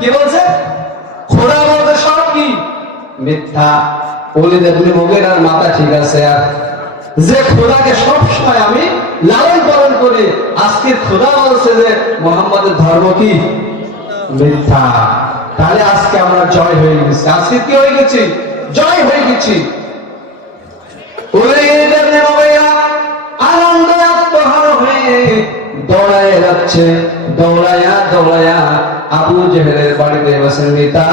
কি বলছে? খোদা বলতে সব কি মিথ্যা। ওলিদ ইবনে মুগীরার মাথা ঠিক আছে, আর যে খোদাকে সব সময় আমি লালন পালন করি, আজকে খোদা বলছে যে মুহাম্মাদের ধর্ম কি মিথ্যা। তাহলে আজকে আমরা জয় হয়ে গেছি। আজকে কি হয়ে গেছি? জয় হয়ে গেছি। ওলিদ ইবনে মুগীরা আনন্দে আত্মহারা হয়ে দৌড়ায় যাচ্ছে, দৌড়ায়া দৌড়ায়া আবু জেহেলের বাড়িতে বসে, নেতা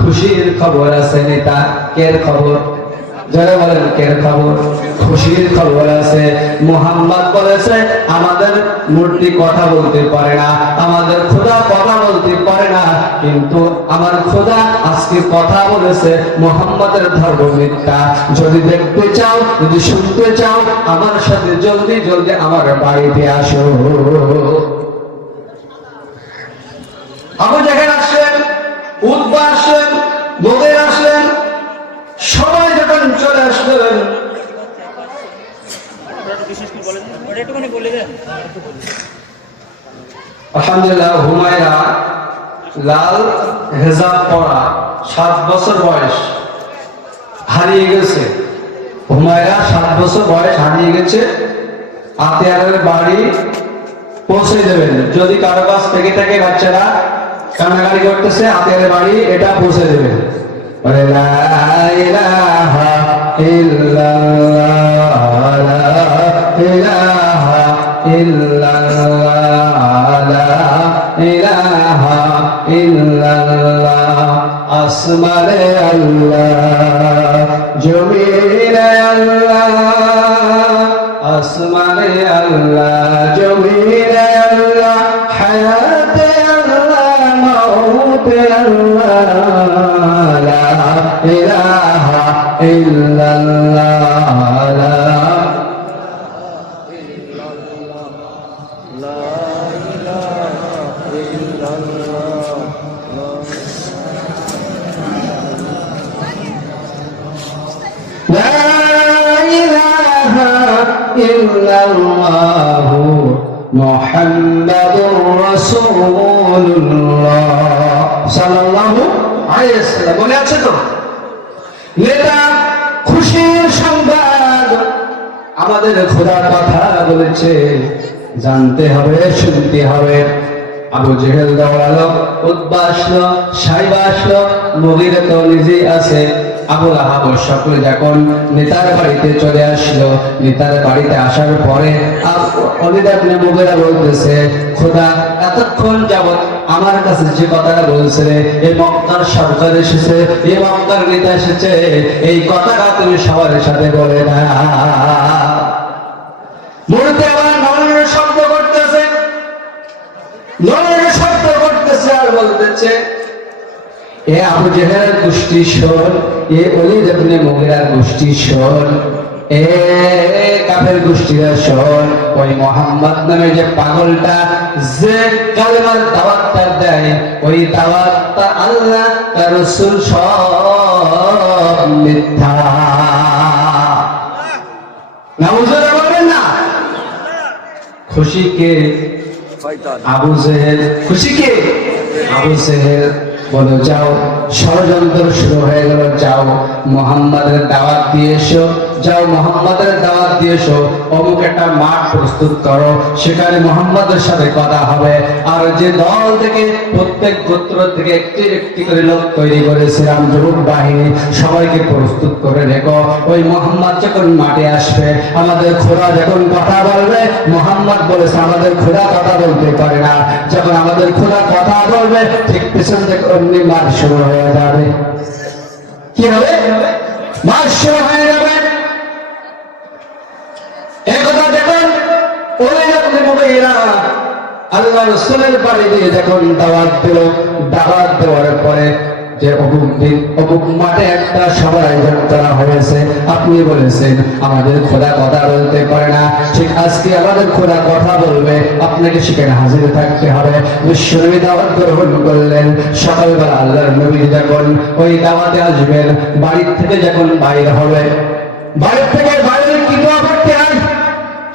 খুশির খবর আছে। নেতা কের খবর? যারা বলেন কের খবর? খুশির খবর আছে। মুহাম্মদ বলেছে আমাদের মূর্তি কথা বলতে পারে না, আমাদের খোদা কথা বলতে পারে না, কিন্তু আমার খোদা আজকে কথা বলেছে মুহাম্মদের ধর্ম মিথ্যা। যদি দেখতে চাও, যদি শুনতে চাও, আমার সাথে জলদি জলদি আমার বাড়িতে আসো। আবু জেহেল আসলেন, উতবা আসলেন, মুগীরা আসলেন, সবাই যখন চলে আসলেন, আলহামদুলিল্লাহ হুমায়রা লাল হেজাব পরা, 7 বছর বয়স, হারিয়ে গেছে। হুমায়রা 7 বছর বয়স হারিয়ে গেছে। আতিয়ারের বাড়ি পৌঁছে দেবেন। যদি কারো কাছ থেকে থাকে, বাচ্চারা কান্নাকাটি করতেছে, আতিয়ারের বাড়ি এটা পৌঁছে দেবেন। লা ইলাহা ইল্লাল্লাহ, লা ইলাহা ইল্লাল্লাহ, লা ইলাহা ইল্লাল্লাহ। আসমানে আল্লাহ, জমিনে আল্লাহ, আসমানে আল্লাহ, জমিনে আল্লাহ, হায়াতে আল্লাহ, মওতে আল্লাহ, লা ইলাহা ইল্লাল্লাহ, লা ইল্লাল্লাহু মুহাম্মাদুর রাসূলুল্লাহ সাল্লাল্লাহু আলাইহি ওয়াসাল্লাম। মনে আছে তো? নেতা খুশির সংবাদ, আমাদের খোদার কথা বলেছে, জানতে হবে, শুনতে হবে। আবু জেহেল দৌড়ালো, উতবা আসলো, সাইবা আসলো, মুগীরা তো নিজেই আছে। আবু লাহাব সকলে যখন নেতার বাড়িতে চলে আসলো, নেতার বাড়িতে আসার পরে ওলিদ ইবনে মুগীরা বলতেছে, খোদা এতক্ষণ যাবত আমার কাছে যে কথাটা বলছে, এই মক্কার সরকার এসেছে, এই মক্কার নেতা এসেছে, এই কথাটা তুমি সবার সাথে বলে না। মুহূর্তে আবার নরনের শব্দ করতেছে, নরনের শব্দ করতেছে, আর বলতেছে, এ আবু জেহেলের গোষ্ঠী শোন, এ ওলিদ ইবনে মুগীরার গোষ্ঠী শোন, এ কাফের গোষ্ঠীরা শোন, ওই মুহাম্মদ নামে যে পাগলটা যে কালেমার দাওয়াতটা দেয়, ওই দাওয়াতটা আল্লাহ তার রাসূল সব মিথ্যা। নাউজুবিল্লাহ বলবেন না? খুশি কে? আবু জেহেল। খুশি কে? আবু জেহেল। বলো যাও, ষড়যন্ত্র শুরু হয়ে গেল, যাও মুহাম্মাদের দাওয়াত দিয়ে এসো, যাও মুহাম্মাদের দাওয়াত দিয়ে এসো, অমুক একটা মাঠ প্রস্তুত করো, সেখানে মুহাম্মাদের সাথে কথা হবে। আর যে দল থেকে প্রত্যেক গোত্র থেকে একটি একটি করে লোক তৈরি করেছিলাম, যুবক বাহিনী, সবাইকে প্রস্তুত করে রেখো। ওই মুহাম্মদ যখন মাঠে আসবে, আমাদের খোদা যখন কথা বলবে, মুহাম্মদ বলেছে আমাদের খোদা কথা বলতে পারে না, যখন আমাদের খোদা কথা বলবে, ঠিক পেছন থেকে অমনি মাঠ শুরু হয়ে যাবে। কি হবে? মাঠ শুরু হয়ে যাবে। একথা দেখুন, ওলিদ ইবনে মুগীরা আল্লাহ রাসূলের বাড়ি দিয়ে যখন দাওয়াত দিল, দাওয়াত দেওয়ার পরে যে অমুক দিন অমুক মাঠে একটা সভার আয়োজন করা হয়েছে, আপনি বলেছেন আমাদের খোদা কথা বলতে পারে না, ঠিক আজকে আমাদের খোদা কথা বলবে, আপনাকে সেখানে হাজির থাকতে হবে। বিশ্বনবী দাওয়াত গ্রহণ করলেন। সকালবেলা আল্লাহর নবী যখন ওই দাওয়াতে আসবেন, বাড়ির থেকে যখন বাইর হবে, বাড়ির থেকে বাইরে কি দোয়া করতে হয়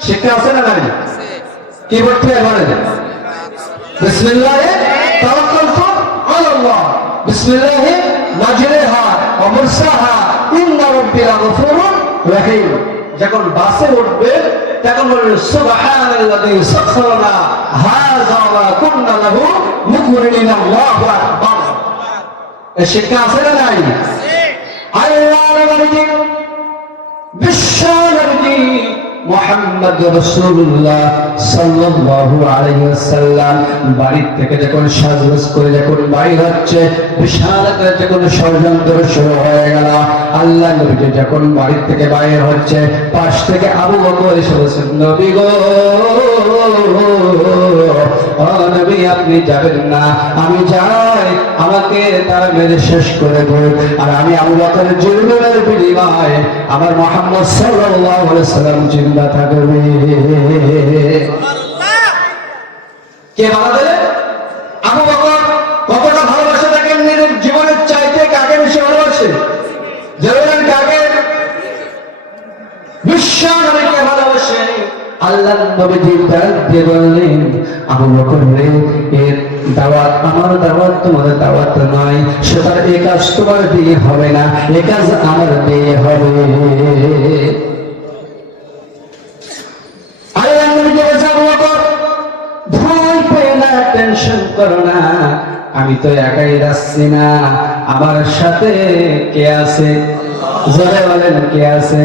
শিখতে আছে না? নাই? কি করতে হয় বলেন? বিসমিল্লাহ তাওয়াক্কালতু আলা বিসমিল্লাহি মাজরিহা ওয়া মুরসাহা ইন্না রাব্বি লাগফুরুর রহিম। যখন বাসে উঠবে তখন বলবে সুবহানাল্লাযী সাখখারানা হাযা ওয়া কুন্না লাহু মুকরিনিন, আল্লাহু আকবার। এই শিক্ষা আছে না নাই? আল্লাহর নবী বিশ্ব নবী মুহাম্মদ রাসূলুল্লাহ সাল্লাল্লাহু আলাইহি ওয়াসাল্লাম বাড়ি থেকে যখন সাজগোজ করে যখন বাইর হচ্ছে, বিশাল আকারে যখন ষড়যন্ত্র শুরু হয়ে গেল। আল্লাহ নবী যখন বাড়ি থেকে বাইর হচ্ছে, পাশ থেকে আবু বকর এসে বলছেন, নবী গো, ও নবী আপনি যাবেন না, আমি যাই, আমাকে তারা মেরে শেষ করে দেবে, আর আমি আবু বকরের জুলুমের বিনিময়ে আমার মুহাম্মদ সাল্লাল্লাহু আলাইহি ওয়াসাল্লাম জিন্দা থাকবে। কে বাধা? আবু বকর কতটা ভালোবাসে দেখেন, নিজের জীবনের চাইতে কাকে বেশি ভালোবাসে? যেমন কাকে? বিশ্ব নবীকে ভালোবাসে। আল্লাহ নবীজি তাকে বললেন, আবু বকর রে, এর দাওয়াত আমার দাওয়াত, তোমার দাওয়াত নয়, সুতরাং এই কাজ তোমার দিয়ে হবে না, এই কাজ আমার দিয়ে হবে। আল্লাহ নবীজি বলছে, আবু বকর ভয় পেও না, টেনশন করো না, আমি তো একাই যাচ্ছি না, আমার সাথে কে আছে? জোরে বলেন কে আছে?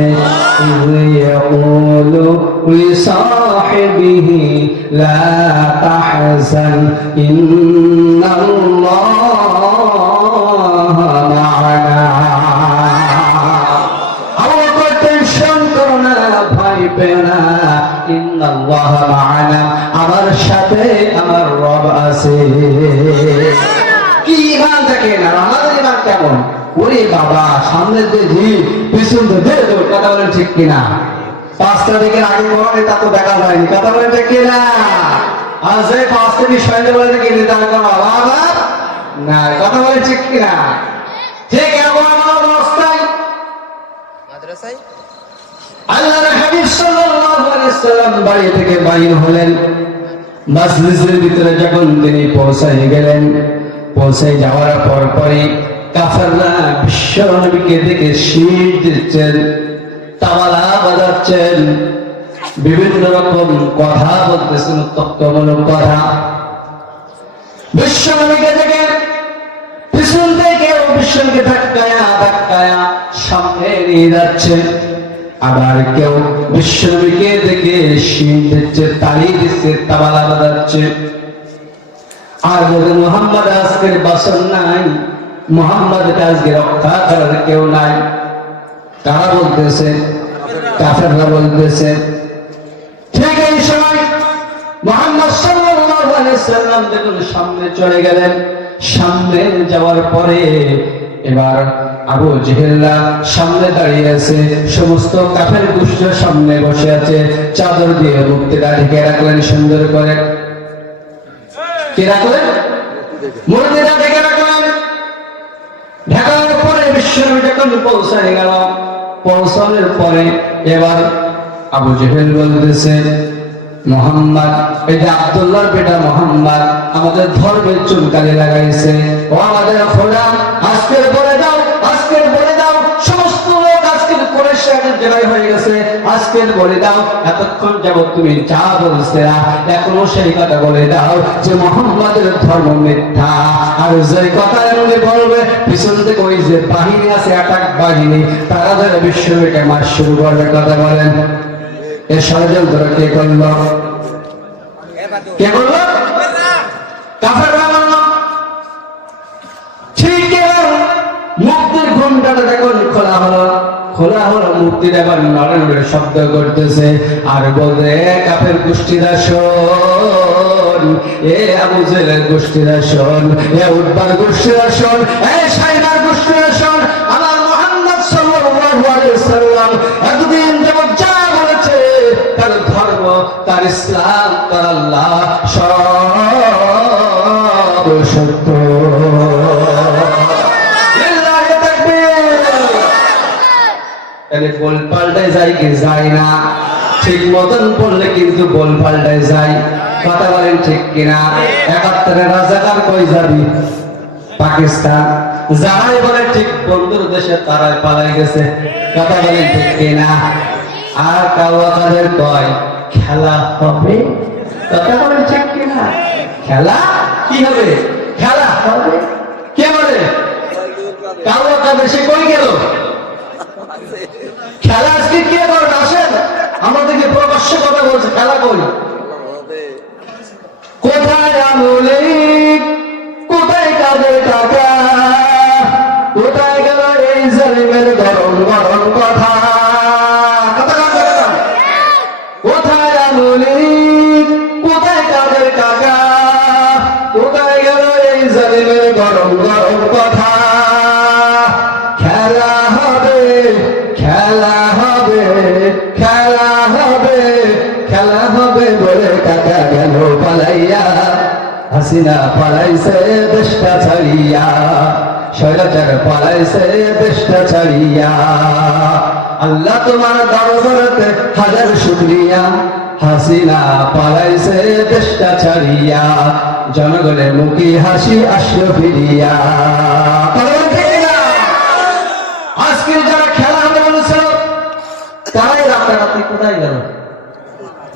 ইয়াকুলু লিসাহিবিহি লা তাহজান ইন্নাল্লাহা মা'ানা। আবু বকর টেনশন করো না, ভয় পেও না, ইন্নাল্লাহা মা'ানা, আমার সাথে আমার রব আছে। কি ঈমান দেখেন, আর আমাদের ঈমান কেমন? ওরে বাবা, সামনে যে জিপ, পিছন দিয়ে কথা বলেন ঠিক কিনা? 5টা দিকের আগে বলেন, তা তো দেখা যায়নি, কথা বলেন ঠিক কিনা? আর যে 5টা বিষয় বলে কি নির্ধারণ করা বাবা না, কথা বলেন ঠিক কিনা? ঠিক এমন অবস্থায় মাদ্রাসায় আল্লাহর হাবিব সাল্লাল্লাহু আলাইহি ওয়াসাল্লাম বাড়ি থেকে বাইর হলেন। মজলিসের ভিতরে যখন তিনি পৌঁছে গেলেন, পৌঁছে যাওয়ার পরই কাফেররা বিশ্ব নবীকে দেখে শির দিচ্ছেন, তাওয়ালা বাজাচ্ছেন, বিভিন্ন রকম কথা বলতেছেন, তত্ত্বমূলক কথা। বিশ্ব নবীকে দেখে পিছন থেকে বিশ্বকে ধাক্কায়া সামনে নিয়ে যাচ্ছে, আবার কেউ বিশ্ব নবীকে দেখে শির দিচ্ছে, তালি দিচ্ছে, তাওয়ালা বাজাচ্ছে, আর বলে মুহাম্মদ আজকের বাসন নাই, মুহাম্মদকে আজকে রক্ষা করার কেউ নাই। তারা বলতেছে, কাফেররা বলতেছে। ঠিক এই সময় মুহাম্মদ সাল্লাল্লাহু আলাইহি ওয়াসাল্লাম যখন সামনে চলে গেলেন, সামনে যাওয়ার পরে এবার আবু জেহেলরা সামনে দাঁড়িয়ে আছে, সমস্ত কাফের গোষ্ঠীর সামনে বসে আছে, চাদর দিয়ে মুক্তিটা ঢেকে রাখলেন সুন্দর করে। কে রাখলেন? মুক্তিটা ঢেকে রাখলেন। ঢাকার পরে বিশ্বনবী যখন পৌঁছায় গেল, পৌঁছানোর পরে এবার আবু জেহেল বলতেছে, মুহাম্মদ, এই যে আব্দুল্লাহর বেটা মুহাম্মদ আমাদের ধর্মের চুলকালি লাগাইছে, ও আমাদের খোদা, আজকের বলে দাও, আজকের বলে দাও, সমস্ত লোক আজকের কুরাইশের জবাই হয়ে গেছে, আজকের বলে দাও, এতক্ষণ যাবত তুমি যা বলছে এখনো সেই কথা বলে দাও যে মুহাম্মাদের ধর্ম মিথ্যা। আর যে কথা এমনি বলবে, পিছন থেকে ওই যে বাহিনী আছে, অ্যাটাক বাহিনী, তারা যারা বিশ্বকে মার শুরু করবে। কথা বলেন, এ ষড়যন্ত্র কে করল? কে করল? কাফেররা করল। ঠিক মুক্তির ঘুমটাটা দেখুন খোলা হলো, মুক্তির এবার নড়ে নড়ে শব্দ করতেছে, আর বলতে কাফের গোষ্ঠীরা শোন, এ আবু জেহেলের গোষ্ঠীরা শোন, এ উতবার গোষ্ঠীরা শোন, এ সাইবার গোষ্ঠীরা শোন, আমার মুহাম্মদ সাল্লাল্লাহু আলাইহি ওয়াসাল্লাম এতদিন যাবত যা বলেছে, তার ধর্ম, তার ইসলাম, তার আল্লাহ সব সত্য। বল পাল্টায় যায় কি যায় না? ঠিক মতন পড়লে কিন্তু বল পাল্টায় যায়। কথা বলেন ঠিক কিনা? 71 রাজাকার কই যাবি? পাকিস্তান, যারাই বলে ঠিক বন্ধুর দেশে তারাই পালাই গেছে, কথা বলেন ঠিক কিনা? আর কাউয়া কাদের কয় খেলা হবে, কথা বলেন ঠিক কিনা? খেলা কি হবে? খেলা হবে। কে বলে? কাউয়া কাদের সে কই গেল? খেলা আজকে কে করেন? আসেন, আমাদেরকে প্রকাশ্য কথা বলছে, খেলা কই? কোথায় আমলিক, কোথায় কাদের টাকা, কোথায় গেল এই জালিমের গরম গরম কথা? কোথায় আমলিক, কোথায় কাদের টাকা, কোথায় গেল এই জালিমের গরম গরম কথা? খেলা হবে, খেলা হবে, খেলা হবে, খেলা হবে বলে টাকা গেল পালাইয়া, হাসিনা পালাইছে দেশটা ছাড়িয়া, স্বৈরাচার পালাইছে দেশটা ছাড়িয়া। আল্লাহ তোমার দরবারে হাজার শুকরিয়া, হাসিনা পালাইছে দেশটা ছাড়িয়া, জনগণের মুখে হাসি আসলো ফিরিয়া। আজকে যারা খেলা হবে বলেছিল তারাই রাতারাতি কোথায় গেল?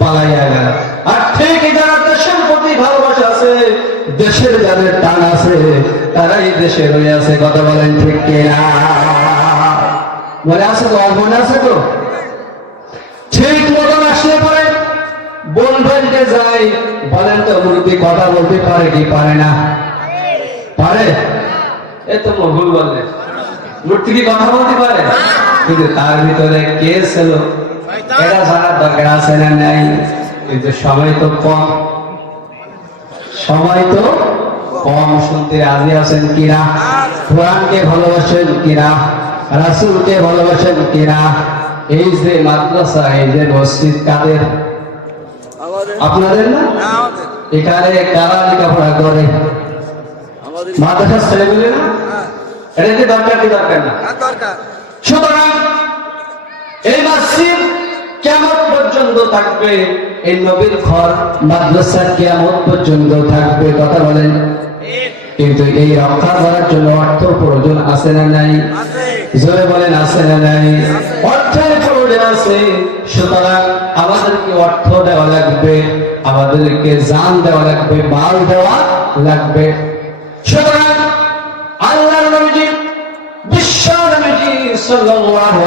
পালাইয়া গেল। আর ঠিক যারা দেশের প্রতি ভালোবাসা আছে, দেশের যাদের টান আছে, তারাই দেশে রয়ে আছে, কথা বলেন ঠিক কিনা? মনে আছে তো? মনে আছে তো? ঠিক মতন আসলে পরে বলবেন যে যাই, বলেন তো মুরব্বী কথা বলতে পারে কি পারে না? পারে? এ তো ভুল বললে, মূর্তি কি কথা বলতে পারে? কিন্তু তার ভিতরে কে ছিল এটা জানার দরকার আছে না নাই? কিন্তু সময় তো কম, সময় তো কম। শুনতে রাজি আছেন কিনা? কোরআনকে ভালোবাসেন কিনা? রাসূলকে ভালোবাসেন কিনা? এই যে মাদ্রাসা, এই যে মসজিদ কাদের? আপনাদের না? এখানে কারা লেখাপড়া করে? মাদ্রাসার ছেলেগুলি না? এটা কি দরকার কি দরকার না? সুতরাং এই মসজিদ কিয়ামত পর্যন্ত থাকবে, এই নবীর ঘর মাদ্রাসা কিয়ামত পর্যন্ত থাকবে, কথা বলেন। কিন্তু এই রক্ষা করার জন্য অর্থ প্রয়োজন আছে না নাই? জোরে বলেন আছে না নাই? অর্থের প্রয়োজন আছে। সুতরাং আমাদেরকে অর্থ দেওয়া লাগবে, আমাদেরকে জান দেওয়া লাগবে, মাল দেওয়া লাগবে। সুতরাং আল্লাহর নবীজি, বিশ্ব নবীজি সাল্লাল্লাহু আলাইহি